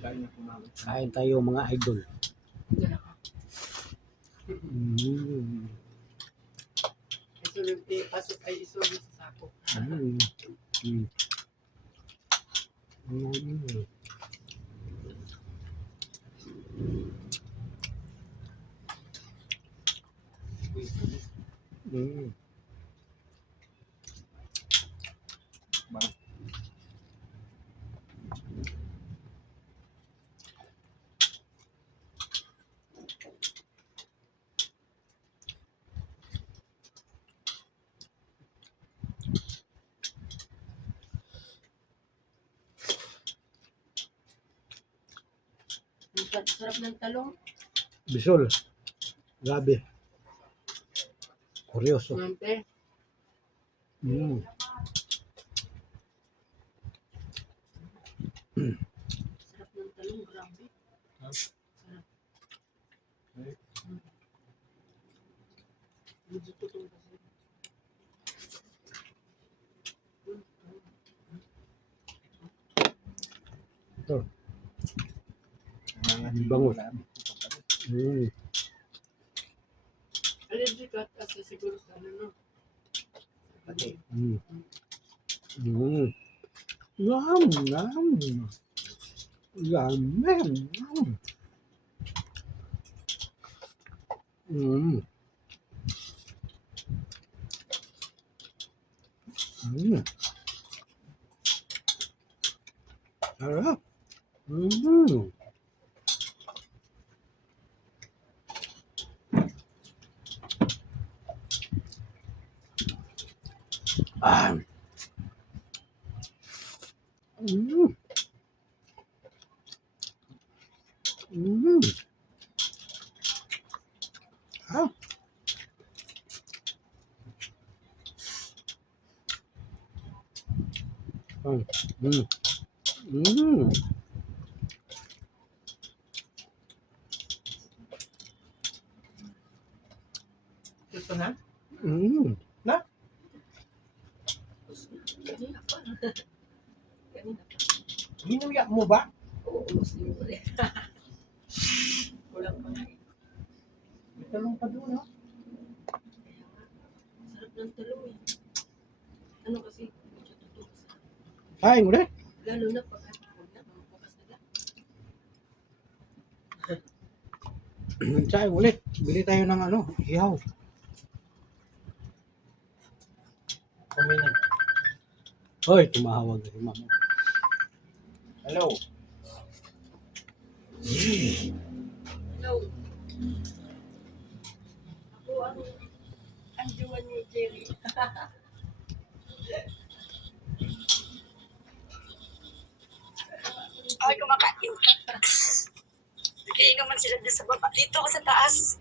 Kain tayo mga idol. Pasok ay isulod sa sako. Sarap ng talong. Bisol. Grabe. Kuryoso. Mante. Sarap ng talong. Grabe. Sarap. Medyo tutong kasi. Ito. Bangus. Allergic at kasi siguro sa ano, no? Yum, yum. Yum, yum. Sarap. Ah. Ah. Gusto na? Na? Kanina pa. Kanina pa. Ginuya mo ba? Oo, gusto mo ulit. Kulang pa nga eh. May talong pa doon, no? Kaya nga, sarap ng talong eh. Ano kasi, medyo tutong sa Kain ulit. lalo na pag huwag na, mabukas na lang. Kain ulit. Bili tayo ng ano, ihaw. Hoy, tumahawag si mama. Hello. Hello. Ako ang jowa ni Jerry. Ay, kumakain. Nag-iingaman sila dyan sa baba. Dito ako sa taas.